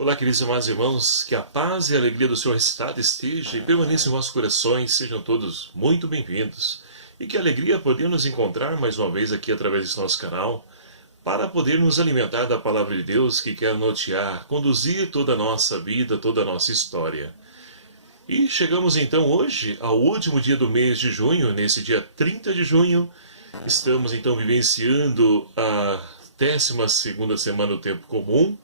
Olá, queridos amados irmãos, que a paz e a alegria do Senhor esteja e permaneça em vossos corações, sejam todos muito bem-vindos. E que alegria poder nos encontrar mais uma vez aqui através desse nosso canal, para poder nos alimentar da Palavra de Deus que quer nortear, conduzir toda a nossa vida, toda a nossa história. E chegamos então hoje ao último dia do mês de junho, nesse dia 30 de junho, estamos então vivenciando a 12ª semana do tempo comum.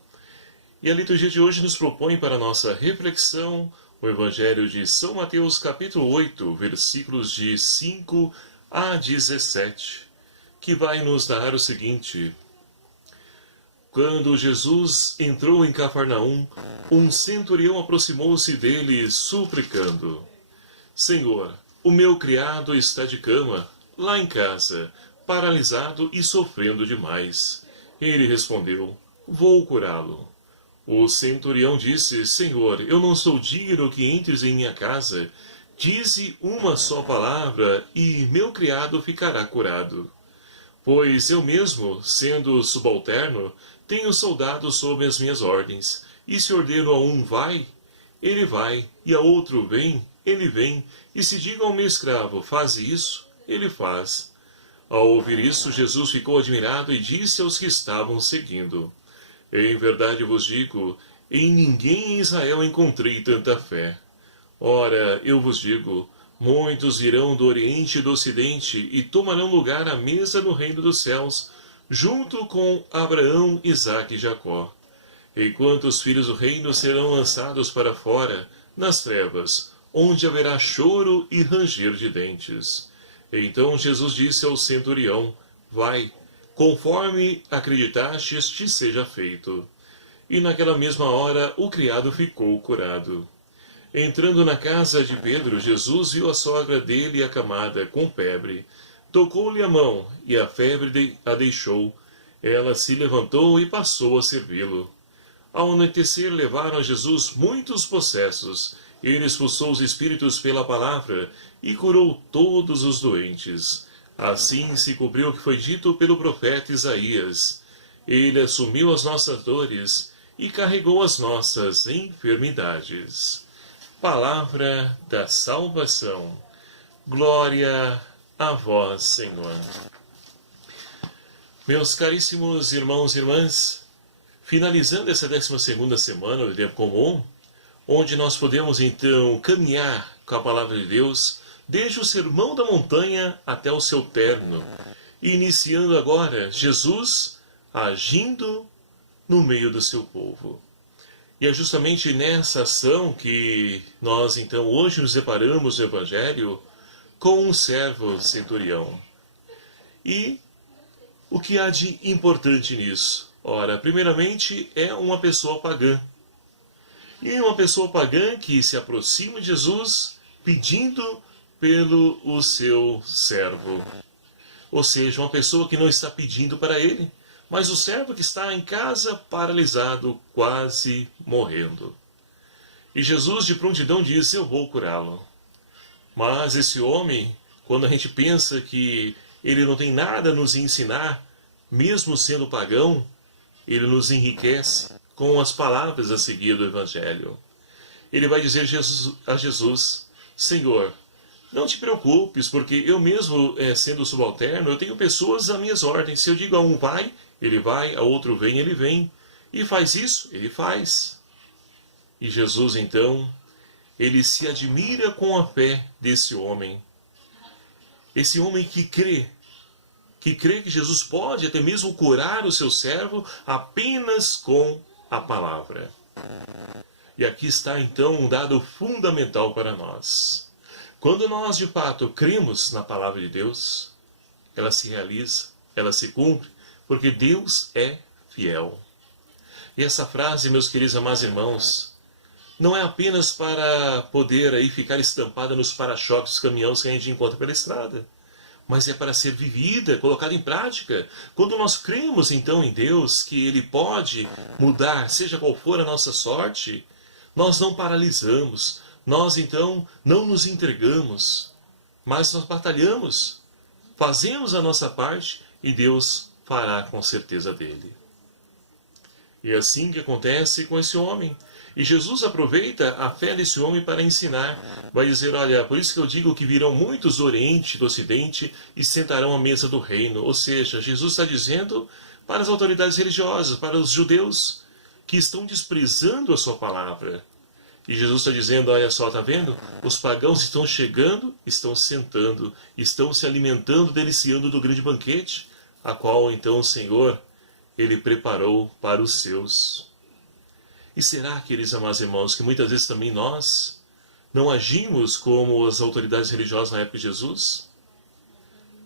E a liturgia de hoje nos propõe para a nossa reflexão o Evangelho de São Mateus, capítulo 8, versículos de 5 a 17, que vai nos dar o seguinte: Quando Jesus entrou em Cafarnaum, um centurião aproximou-se dele, suplicando: Senhor, o meu criado está de cama, lá em casa, paralisado e sofrendo demais. Ele respondeu: Vou curá-lo. O centurião disse: Senhor, eu não sou digno que entres em minha casa. Dize uma só palavra e meu criado ficará curado. Pois eu mesmo, sendo subalterno, tenho soldados sob as minhas ordens. E se ordeno a um vai, ele vai, e a outro vem, ele vem. E se digo ao meu escravo, faz isso, ele faz. Ao ouvir isso, Jesus ficou admirado e disse aos que estavam seguindo: Em verdade vos digo, em ninguém em Israel encontrei tanta fé. Ora, eu vos digo, muitos virão do Oriente e do Ocidente e tomarão lugar à mesa no reino dos céus, junto com Abraão, Isaque e Jacó. Enquanto os filhos do reino serão lançados para fora, nas trevas, onde haverá choro e ranger de dentes. Então Jesus disse ao centurião: Vai, conforme acreditastes, te seja feito. E naquela mesma hora o criado ficou curado. Entrando na casa de Pedro, Jesus viu a sogra dele acamada, com febre. Tocou-lhe a mão, e a febre a deixou. Ela se levantou e passou a servi-lo. Ao anoitecer, levaram a Jesus muitos possessos. Ele expulsou os espíritos pela palavra e curou todos os doentes. Assim se cumpriu o que foi dito pelo profeta Isaías. Ele assumiu as nossas dores e carregou as nossas enfermidades. Palavra da salvação. Glória a vós, Senhor. Meus caríssimos irmãos e irmãs, finalizando essa 12ª semana do tempo comum, onde nós podemos então caminhar com a palavra de Deus, desde o Sermão da Montanha até o seu término, iniciando agora Jesus agindo no meio do seu povo. E é justamente nessa ação que nós então hoje nos deparamos no Evangelho com um servo centurião. E o que há de importante nisso? Ora, primeiramente é uma pessoa pagã. E uma pessoa pagã que se aproxima de Jesus pedindo pelo o seu servo. Ou seja, uma pessoa que não está pedindo para ele, mas o servo que está em casa paralisado, quase morrendo. E Jesus de prontidão diz: eu vou curá-lo. Mas esse homem, quando a gente pensa que ele não tem nada a nos ensinar, mesmo sendo pagão, ele nos enriquece com as palavras a seguir do Evangelho. Ele vai dizer a Jesus: Senhor, não te preocupes, porque eu mesmo, sendo subalterno, eu tenho pessoas às minhas ordens. Se eu digo a um vai, ele vai, a outro vem, ele vem. E faz isso, ele faz. E Jesus, então, ele se admira com a fé desse homem. Esse homem que crê que Jesus pode até mesmo curar o seu servo apenas com a palavra. E aqui está, então, um dado fundamental para nós. Quando nós, de fato, cremos na palavra de Deus, ela se realiza, ela se cumpre, porque Deus é fiel. E essa frase, meus queridos amados irmãos, não é apenas para poder aí ficar estampada nos para-choques dos caminhões que a gente encontra pela estrada, mas é para ser vivida, colocada em prática. Quando nós cremos, então, em Deus, que Ele pode mudar, seja qual for a nossa sorte, nós não paralisamos. Nós, então, não nos entregamos, mas nós batalhamos, fazemos a nossa parte e Deus fará com certeza dele. E é assim que acontece com esse homem. E Jesus aproveita a fé desse homem para ensinar. Vai dizer, olha, por isso que eu digo que virão muitos do Oriente e do Ocidente e sentarão à mesa do reino. Ou seja, Jesus está dizendo para as autoridades religiosas, para os judeus que estão desprezando a sua palavra. E Jesus está dizendo, olha só, está vendo? Os pagãos estão chegando, estão sentando, estão se alimentando, deliciando do grande banquete, a qual então o Senhor, Ele preparou para os seus. E será, queridos amados irmãos, que muitas vezes também nós não agimos como as autoridades religiosas na época de Jesus?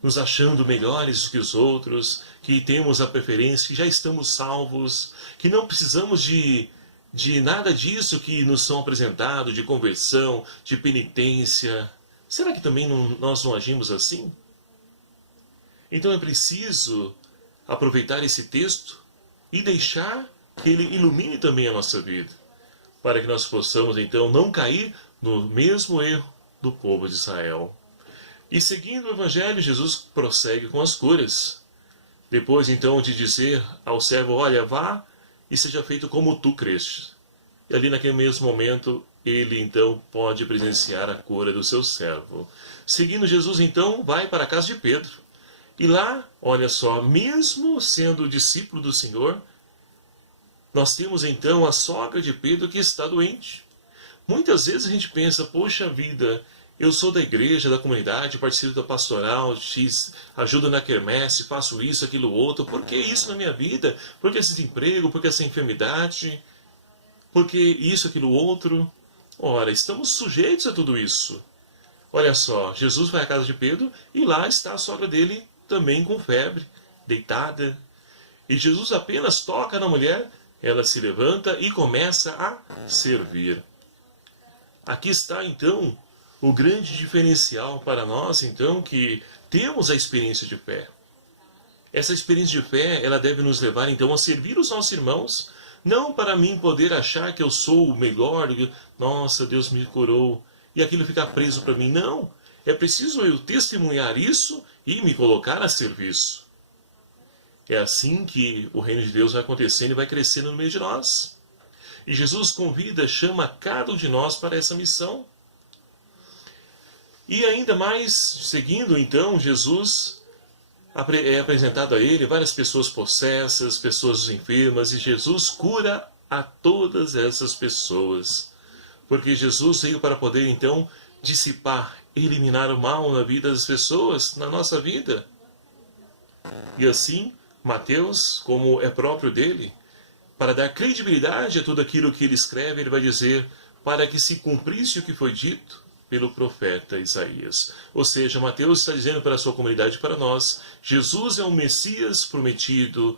Nos achando melhores do que os outros, que temos a preferência, que já estamos salvos, que não precisamos de nada disso que nos são apresentados, de conversão, de penitência. Será que também nós não agimos assim? Então é preciso aproveitar esse texto e deixar que ele ilumine também a nossa vida, para que nós possamos então não cair no mesmo erro do povo de Israel. E seguindo o Evangelho, Jesus prossegue com as curas. Depois então de dizer ao servo, olha, vá e seja feito como tu creste. E ali naquele mesmo momento, ele então pode presenciar a cura do seu servo. Seguindo Jesus então, vai para a casa de Pedro. E lá, olha só, mesmo sendo discípulo do Senhor, nós temos então a sogra de Pedro que está doente. Muitas vezes a gente pensa, poxa vida, eu sou da igreja, da comunidade, participo da pastoral, ajudo na quermesse, faço isso, aquilo outro. Por que isso na minha vida? Por que esse desemprego? Por que essa enfermidade? Por que isso, aquilo outro? Ora, estamos sujeitos a tudo isso. Olha só, Jesus vai à casa de Pedro e lá está a sogra dele também com febre, deitada. E Jesus apenas toca na mulher, ela se levanta e começa a servir. Aqui está então o grande diferencial para nós, então, que temos a experiência de fé. Essa experiência de fé, ela deve nos levar então a servir os nossos irmãos, não para mim poder achar que eu sou o melhor, nossa, Deus me curou, e aquilo ficar preso para mim. Não, é preciso eu testemunhar isso e me colocar a serviço. É assim que o reino de Deus vai acontecendo e vai crescendo no meio de nós. E Jesus convida, chama cada um de nós para essa missão. E ainda mais, seguindo então, Jesus é apresentado a ele várias pessoas possessas, pessoas enfermas, e Jesus cura a todas essas pessoas. Porque Jesus veio para poder então dissipar, eliminar o mal na vida das pessoas, na nossa vida. E assim, Mateus, como é próprio dele, para dar credibilidade a tudo aquilo que ele escreve, ele vai dizer, para que se cumprisse o que foi dito pelo profeta Isaías. Ou seja, Mateus está dizendo para a sua comunidade e para nós, Jesus é o Messias prometido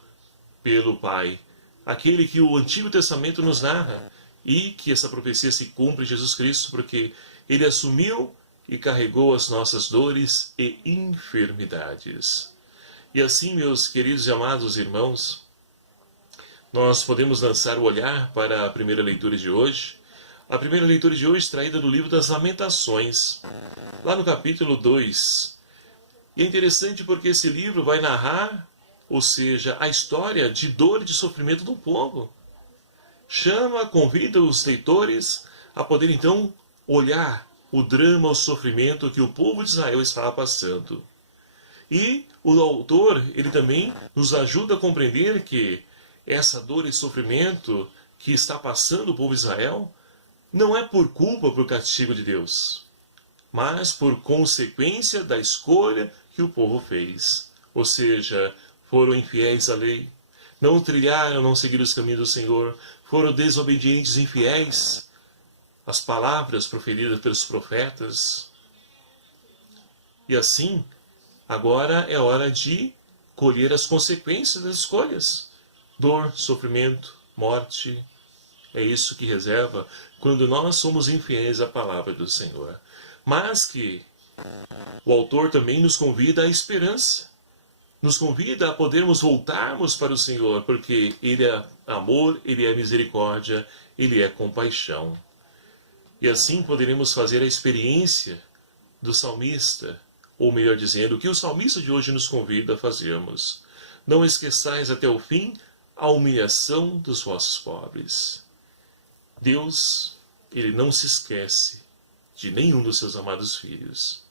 pelo Pai, aquele que o Antigo Testamento nos narra, e que essa profecia se cumpre em Jesus Cristo, porque ele assumiu e carregou as nossas dores e enfermidades. E assim, meus queridos e amados irmãos, nós podemos lançar o olhar para a primeira leitura de hoje. A primeira leitura de hoje extraída do livro das Lamentações, lá no capítulo 2. E é interessante porque esse livro vai narrar, ou seja, a história de dor e de sofrimento do povo. Convida os leitores a poder então olhar o drama, o sofrimento que o povo de Israel estava passando. E o autor, ele também nos ajuda a compreender que essa dor e sofrimento que está passando o povo de Israel não é por culpa, por castigo de Deus, mas por consequência da escolha que o povo fez. Ou seja, foram infiéis à lei, não trilharam, não seguiram os caminhos do Senhor, foram desobedientes e infiéis às palavras proferidas pelos profetas. E assim, agora é hora de colher as consequências das escolhas. Dor, sofrimento, morte. É isso que reserva quando nós somos infiéis à palavra do Senhor. Mas que o autor também nos convida à esperança. Nos convida a podermos voltarmos para o Senhor, porque Ele é amor, Ele é misericórdia, Ele é compaixão. E assim poderemos fazer a experiência do salmista, ou melhor dizendo, o que o salmista de hoje nos convida a fazermos. Não esqueçais até o fim a humilhação dos vossos pobres. Deus, Ele não se esquece de nenhum dos seus amados filhos.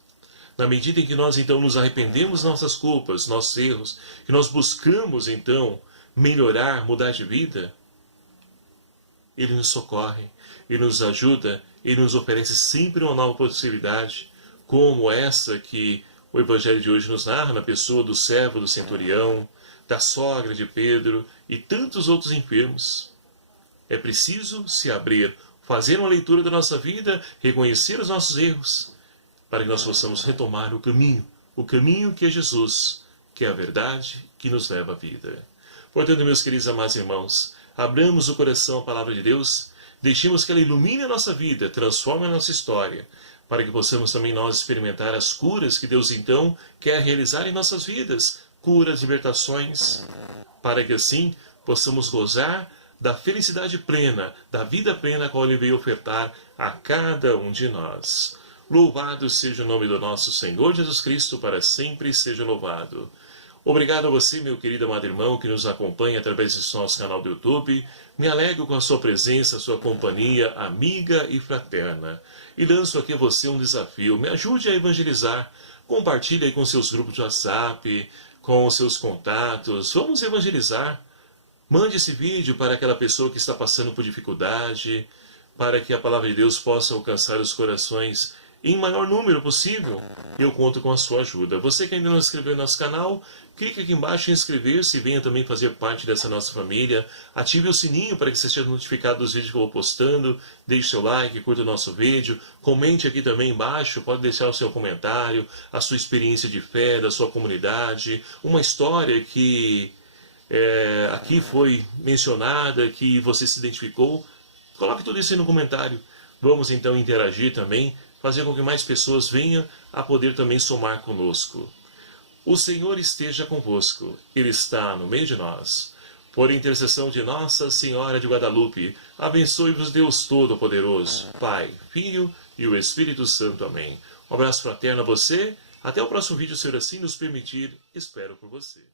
Na medida em que nós, então, nos arrependemos das nossas culpas, nossos erros, que nós buscamos, então, melhorar, mudar de vida, Ele nos socorre, Ele nos ajuda, Ele nos oferece sempre uma nova possibilidade, como essa que o Evangelho de hoje nos narra na pessoa do servo do centurião, da sogra de Pedro e tantos outros enfermos. É preciso se abrir, fazer uma leitura da nossa vida, reconhecer os nossos erros, para que nós possamos retomar o caminho que é Jesus, que é a verdade que nos leva à vida. Portanto, meus queridos amados irmãos, abramos o coração à palavra de Deus, deixemos que ela ilumine a nossa vida, transforme a nossa história, para que possamos também nós experimentar as curas que Deus então quer realizar em nossas vidas, curas, libertações, para que assim possamos gozar da felicidade plena, da vida plena a qual Ele veio ofertar a cada um de nós. Louvado seja o nome do nosso Senhor Jesus Cristo, para sempre seja louvado. Obrigado a você, meu querido amado irmão, que nos acompanha através desse nosso canal do YouTube. Me alegro com a sua presença, a sua companhia amiga e fraterna. E lanço aqui a você um desafio. Me ajude a evangelizar. Compartilhe aí com seus grupos de WhatsApp, com os seus contatos. Vamos evangelizar. Mande esse vídeo para aquela pessoa que está passando por dificuldade, para que a palavra de Deus possa alcançar os corações em maior número possível. Eu conto com a sua ajuda. Você que ainda não se inscreveu no nosso canal, clique aqui embaixo em inscrever-se e venha também fazer parte dessa nossa família. Ative o sininho para que você seja notificado dos vídeos que eu vou postando. Deixe seu like, curta o nosso vídeo. Comente aqui também embaixo, pode deixar o seu comentário, a sua experiência de fé, da sua comunidade, uma história que aqui foi mencionada, que você se identificou. Coloque tudo isso aí no comentário. Vamos então interagir também, fazer com que mais pessoas venham a poder também somar conosco. O Senhor esteja convosco, Ele está no meio de nós. Por intercessão de Nossa Senhora de Guadalupe, abençoe-vos Deus Todo-Poderoso, Pai, Filho e o Espírito Santo. Amém. Um abraço fraterno a você. Até o próximo vídeo, se assim nos permitir. Espero por você.